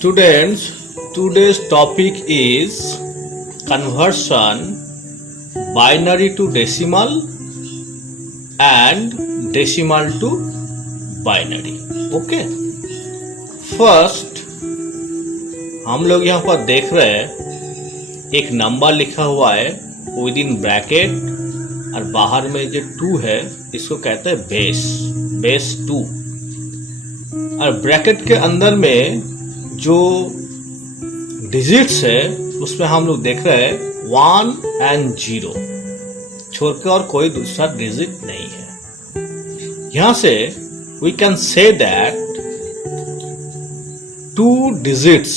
Students, today's topic is conversion binary to decimal and decimal to binary. Okay. First हम लोग यहाँ पर देख रहे हैं एक नंबर लिखा हुआ है विद इन ब्रैकेट और बाहर में जो 2 है इसको कहते हैं बेस 2 और ब्रैकेट के अंदर में जो डिजिट्स है उसमें हम लोग देख रहे हैं 1 एंड 0 छोड़ के और कोई दूसरा डिजिट नहीं है। यहां से we can say that 2 digits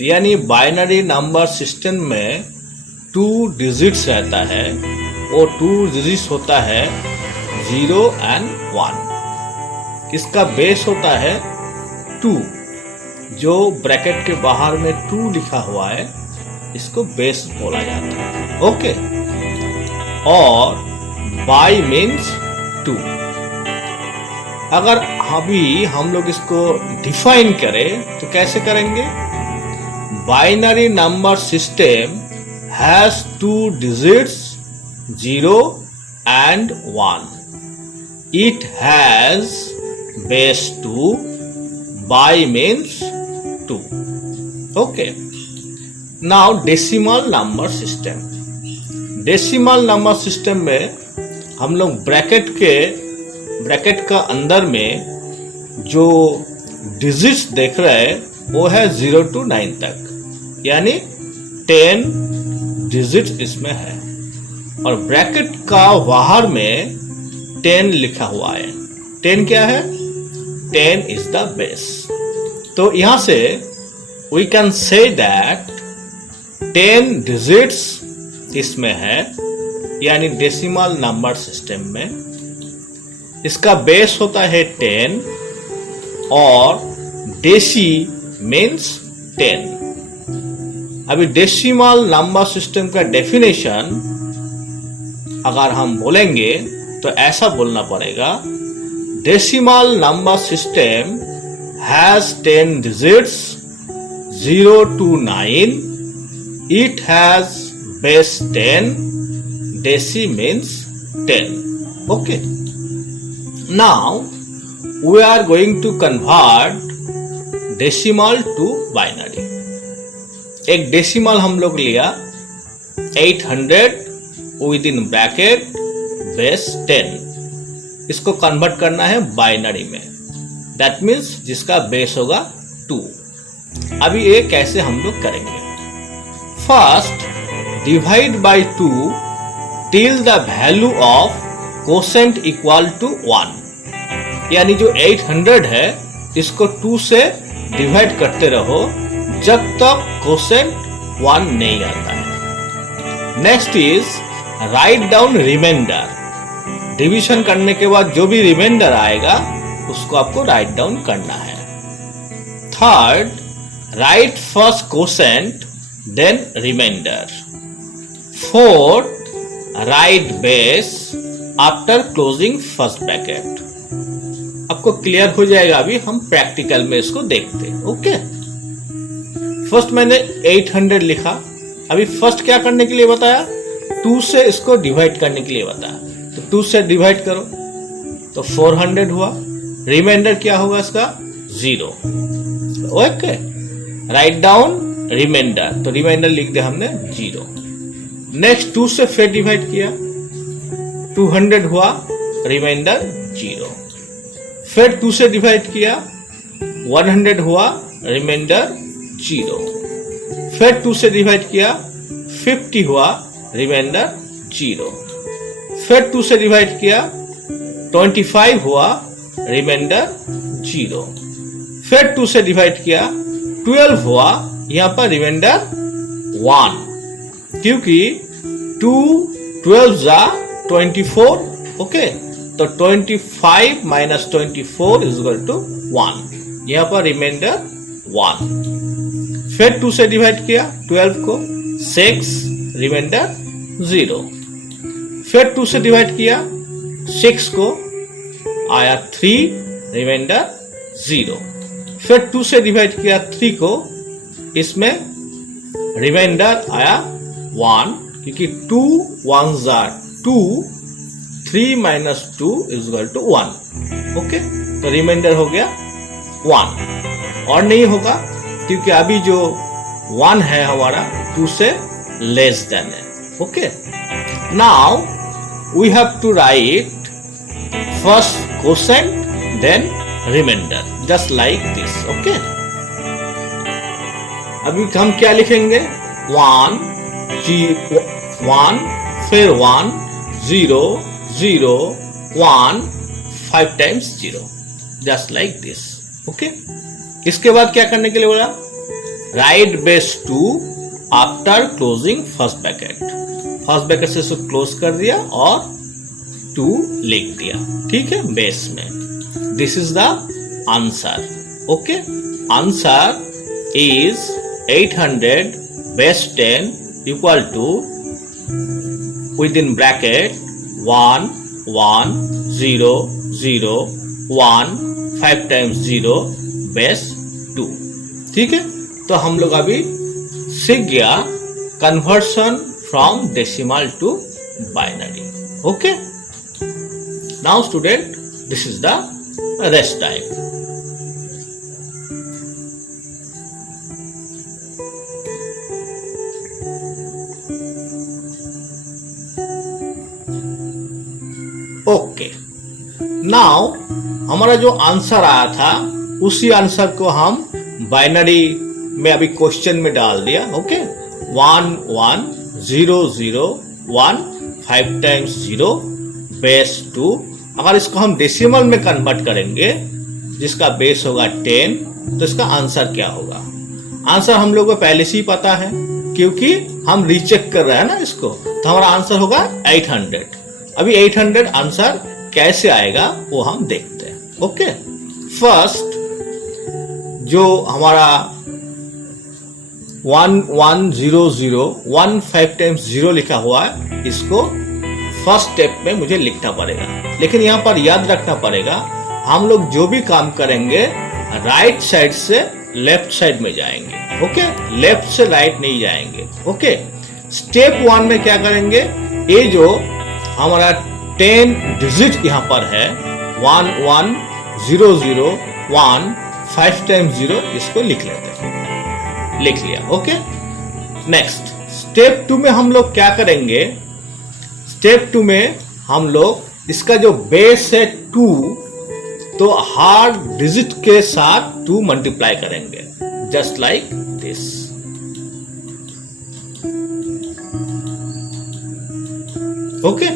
यानी बाइनरी नंबर सिस्टम में 2 डिजिट्स रहता है और 2 डिजिट्स होता है 0 एंड 1। इसका बेस होता है 2, जो ब्रैकेट के बाहर में 2 लिखा हुआ है इसको बेस बोला जाता है। ओके। और बाई मीन्स 2। अगर अभी हम लोग इसको डिफाइन करें तो कैसे करेंगे? Binary number system has 2 digits 0 and 1. It has base 2. By means 2. Okay. Now decimal number system. Decimal number system में हम लोग ब्रैकेट का अंदर में जो डिजिट्स देख रहे हैं वो है 0 to 9 तक, यानी 10 डिजिट्स इसमें है और ब्रैकेट का बाहर में 10 लिखा हुआ है। 10 क्या है? 10 is the base. तो यहां से we can say that 10 digits इसमें है, यानी डेसिमल नंबर सिस्टम में इसका बेस होता है 10 और डेसी मीन्स 10। अभी डेसिमल नंबर सिस्टम का डेफिनेशन अगर हम बोलेंगे तो ऐसा बोलना पड़ेगा, decimal number system has 10 digits 0 to 9. It has base 10. Deci means 10. Okay. Now we are going to convert decimal to binary. एक डेसिमल हम लोग लिया 800 विद इन ब्रैकेट बेस 10। इसको कन्वर्ट करना है बाइनरी में, दैट मीन्स जिसका बेस होगा 2। अभी ये कैसे हम लोग करेंगे? First divide by 2 till the value of quotient equal to 1, यानी जो 800 है इसको 2 से डिवाइड करते रहो जब तक कोसेंट 1 नहीं आता है। Next is write down remainder. Division करने के बाद जो भी रिमाइंडर आएगा उसको आपको राइट डाउन करना है। Third, write first quotient then remainder. Fourth, write base after closing first bracket. आपको क्लियर हो जाएगा, अभी हम प्रैक्टिकल में इसको देखते हैं। ओके। फर्स्ट मैंने 800 लिखा। अभी फर्स्ट क्या करने के लिए बताया? 2 से इसको डिवाइड करने के लिए बताया, तो 2 से डिवाइड करो तो 400 हुआ। रिमाइंडर क्या होगा इसका? 0। ओके। राइट डाउन रिमाइंडर, तो रिमाइंडर लिख दिया हमने 0। नेक्स्ट 2 से फिर डिवाइड किया, 200 हुआ, रिमाइंडर 0। फिर 2 से डिवाइड किया, 100 हुआ, रिमाइंडर 0। फिर 2 से डिवाइड किया, 50 हुआ, रिमाइंडर 0। फिर 2 से डिवाइड किया, 25 हुआ, रिमाइंडर 0। फिर 2 से डिवाइड किया, 12 हुआ, यहां पर रिमाइंडर 1, क्योंकि 2 12 जा 24। ओके, तो 25 माइनस 24 इज इक्वल टू 1, यहां पर रिमाइंडर 1। फिर 2 से डिवाइड किया 12 को, 6, रिमाइंडर 0। फिर 2 से डिवाइड किया 6 को, आया 3, रिमाइंडर 0। फिर 2 से डिवाइड किया 3 को, इसमें रिमाइंडर आया 1, क्योंकि 2 1s are 2, 3 minus 2 is equal to 1. Okay, तो रिमाइंडर हो गया 1, और नहीं होगा क्योंकि अभी जो 1 है हमारा 2 से लेस देन है. Okay, now we have to write first quotient then remainder, just like this. Okay, अभी हम क्या लिखेंगे? 1 फिर 1 0 0 1 5 times 0, just like this. Okay, इसके बाद क्या करने के लिए बोला? Right base 2 after closing first bracket. First bracket से इसको क्लोज कर दिया और 2 लिख दिया. ठीक है, बेस में. This is the answer. Okay, answer is 800 base 10 equal to within bracket 1 1 0 0 1 5 times 0 base 2. ठीक है, तो हम लोग अभी सीख गया conversion from decimal to binary. Okay, now student, this is the rest time. Okay, now हमारा जो आंसर आया था उसी आंसर को हम बाइनरी में अभी क्वेश्चन में डाल दिया. Okay, 1 1 0 0 1 5 times 0 base 2. अगर इसको हम डेसिमल में कन्वर्ट करेंगे जिसका बेस होगा 10, तो इसका आंसर क्या होगा? आंसर हम लोग को पहले से ही पता है क्योंकि हम रीचेक कर रहे हैं ना इसको, तो हमारा आंसर होगा 800. अभी 800 आंसर कैसे आएगा वो हम देखते हैं. ओके, फर्स्ट जो हमारा 1 1 0 0 1 5 times 0 लिखा हुआ है, इसको फर्स्ट स्टेप में मुझे लिखना पड़ेगा. लेकिन यहाँ पर याद रखना पड़ेगा, हम लोग जो भी काम करेंगे राइट साइड से लेफ्ट साइड में जाएंगे. ओके, लेफ्ट से राइट नहीं जाएंगे. ओके, स्टेप 1 में क्या करेंगे? ये जो हमारा 10 डिजिट यहाँ पर है 1 1 0 0 1 5 times 0, इसको लिख लेते हैं. लिख लिया. ओके, नेक्स्ट स्टेप 2 में हम लोग क्या करेंगे? स्टेप 2 में हम लोग इसका जो बेस है 2, तो हर डिजिट के साथ 2 मल्टीप्लाई करेंगे, just like this. Okay,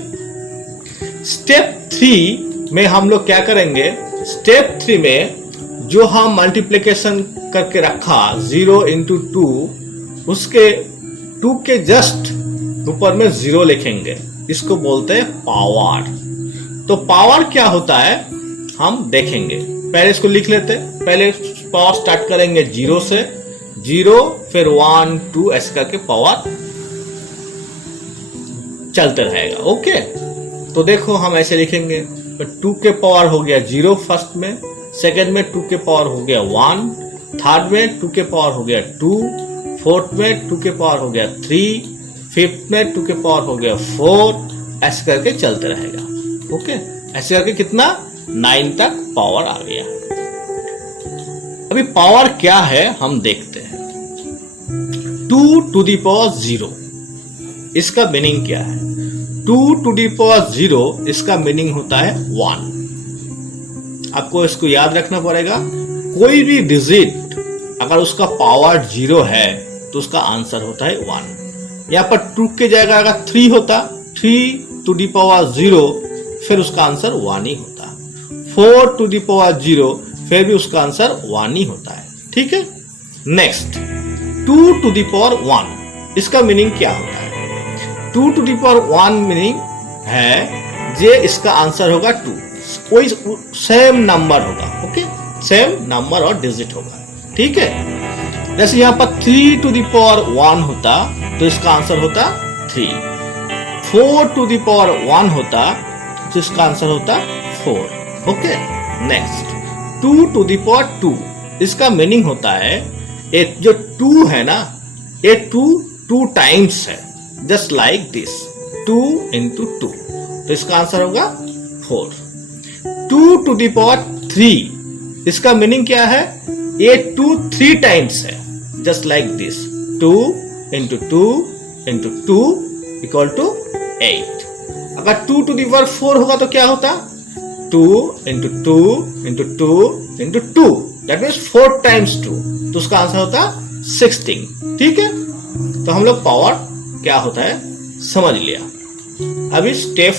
step 3 में हम लोग क्या करेंगे? स्टेप 3 में जो हम मल्टीप्लिकेशन करके रखा 0 into 2, उसके 2 के जस्ट ऊपर में 0 लिखेंगे. इसको बोलते हैं पावर. तो पावर क्या होता है हम देखेंगे. पहले इसको लिख लेते हैं. पहले पावर स्टार्ट करेंगे 0 से, 0 फिर 1 2 ऐसे करके पावर चलते रहेगा. ओके, तो देखो हम ऐसे लिखेंगे. तो 2 के पावर हो गया 0 फर्स्ट में, सेकंड में 2 के पावर हो गया 1, थर्ड में 2 के पावर हो गया 2, फोर्थ में 2 के पावर हो गया 3, फिफ्थ में 2 के पावर हो गया 4, ऐसे करके चलते रहेगा. ओके, ऐसे करके कितना 9 तक पावर आ गया. अभी पावर क्या है हम देखते हैं. 2 to the power 0, इसका मीनिंग क्या है? 2 to the power 0 इसका मीनिंग होता है 1. आपको इसको याद रखना पड़ेगा. कोई भी डिजिट अगर उसका पावर 0 है तो उसका आंसर होता है 1. यहाँ पर 2 के जगह अगर 3 होता, 3 to the power 0, फिर उसका आंसर 1 ही होता. 4 to the power 0, फिर भी उसका आंसर 1 ही होता है. ठीक है, नेक्स्ट 2 to the power 1, इसका मीनिंग क्या होता है? 2 to the power 1 मीनिंग है जे इसका आंसर होगा 2. कोई सेम नंबर होगा. ओके, सेम नंबर और डिजिट होगा. ठीक है, जैसे यहाँ पर 3 to the power 1 होता तो इसका आंसर होता 3. 4 to the power 1 होता तो इसका आंसर होता 4. Okay, next 2 to the power 2, इसका मीनिंग होता है ये जो 2 है ना, ये 2 टाइम्स है, जस्ट लाइक दिस 2 into 2, तो इसका आंसर होगा 4। 2 to the power 3, इसका मीनिंग क्या है, ये 2 3 टाइम्स है, just like this 2 into 2 into 2 equal to 8। अगर 2 to the power 4 होगा तो क्या होता, 2 into 2 into 2 into 2, that means 4 times 2, तो उसका आंसर होता 16। ठीक है, तो हम लोग पावर क्या होता है समझ लिया। अभी स्टेप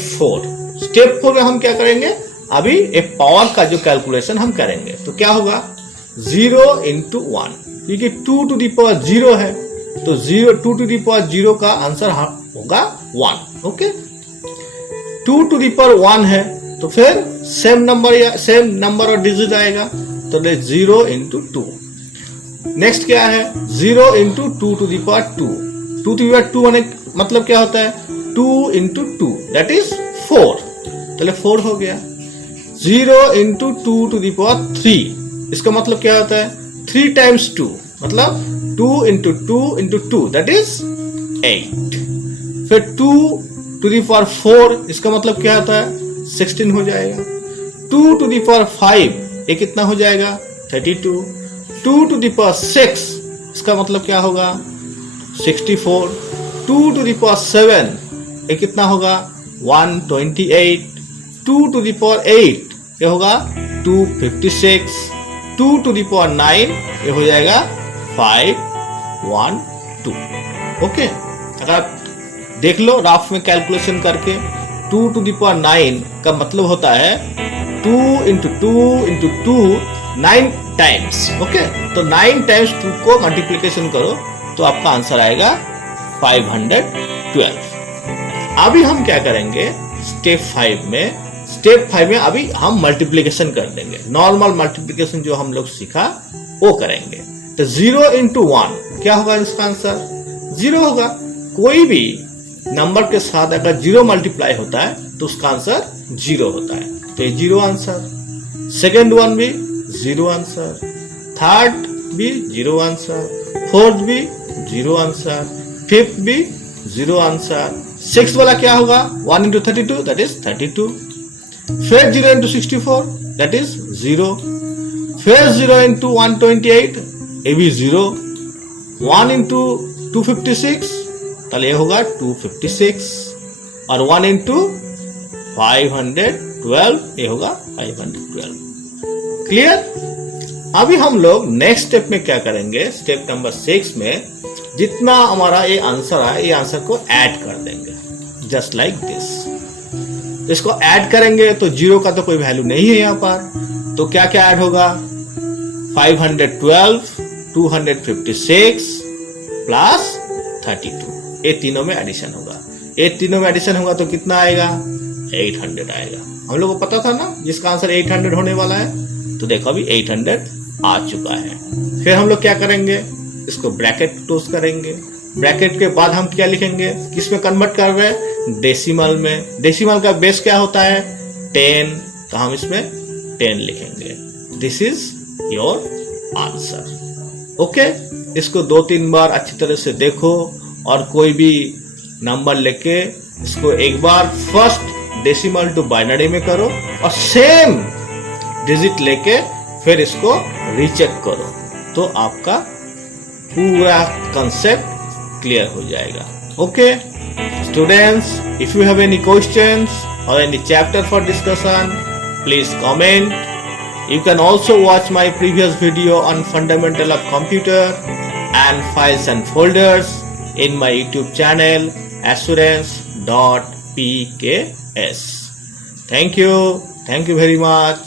4 में हम क्या करेंगे, अभी एक पावर का जो कैलकुलेशन हम करेंगे, तो क्या होगा 0 into 1, क्योंकि 2 to the power 0 है, तो 2 to the power 0 का आंसर होगा 1। ओके, 2 to the power 1 है तो फिर सेम नंबर और डिजिट आएगा, तो 0 into 2। नेक्स्ट क्या है 0 into 2 to the power 2, 2 to the power 2 होने मतलब क्या होता है 2 into 2 दैट इज 4, चले 4 हो गया। 0 into 2 to the power 3, इसका मतलब क्या होता है 3 times 2, मतलब 2 into 2 into 2 दैट इज 8। फिर 2 to the power 4, इसका मतलब क्या होता है 16 हो जाएगा। 2 to the power 5, ये कितना हो जाएगा 32। 2 to the power 6, इसका मतलब क्या होगा 64। 2 to the power 7, ये कितना होगा 128। 2 to the power 8, ये होगा 256। 2 to the power 9, ये हो जाएगा 512। ओके, अगर आप देख लो राफ में कैलकुलेशन करके, 2 to the power 9 का मतलब होता है 2 into 2 into 2 9 टाइम्स। ओके, तो 9 टाइम्स 2 को मल्टीप्लिकेशन करो तो आपका आंसर आएगा 512। अभी हम क्या करेंगे स्टेप 5 में अभी हम मल्टीप्लिकेशन कर देंगे, नॉर्मल मल्टीप्लिकेशन जो हम लोग सीखा वो करेंगे। तो 0 into 1 क्या होगा, इसका आंसर 0 होगा। कोई भी नंबर के साथ अगर 0 मल्टीप्लाई होता है तो उसका आंसर 0 होता है, तो ये 0 आंसर। सेकेंड वन भी 0 आंसर, थर्ड भी 0 आंसर, फोर्थ भी 0 आंसर, फिफ्थ भी 0 आंसर। सिक्स वाला क्या होगा 1 into 32 दैट इज 32। फिर 0 into 64 दैट इज 0। फिर 0 into 128 ये भी 0। 1 into 256 ताले ये होगा 256, और 1 into 512 ये होगा 512। क्लियर। अभी हम लोग नेक्स्ट स्टेप में क्या करेंगे, स्टेप नंबर 6 में जितना हमारा ये आंसर है ये आंसर को ऐड कर देंगे, जस्ट लाइक दिस। इसको ऐड करेंगे तो 0 का तो कोई वैल्यू नहीं है यहाँ पर, तो क्या क्या ऐड होगा 512, 256 प्लस 32, ये तीनों में एडिशन होगा। ये तीनों में एडिशन होगा तो कितना आएगा 800 आएगा। हम लोग को पता था ना जिसका आंसर 800 होने वाला है, तो देखो अभी 800 आ चुका है। फिर हम लोग क्या करेंगे, इसको ब्रैकेट क्लोज करेंगे। ब्रैकेट के बाद हम क्या लिखेंगे, किस में कन्वर्ट कर रहे हैं, डेसिमल में। डेसिमल का बेस क्या होता है 10, तो हम इसमें 10 लिखेंगे। This is your answer. Okay, इसको 2-3 बार अच्छी तरह से देखो, और कोई भी नंबर लेके इसको एक बार फर्स्ट डेसिमल टू बाइनरी में करो, और सेम डिजिट लेके फिर इसको रीचेक करो, तो आपका पूरा कंसेप्ट क्लियर हो जाएगा। Okay students, if you have any questions और any chapter for discussion, please comment. You can also watch my previous video on fundamental of computer and files and folders in my YouTube channel assurance.pks. Thank you very much.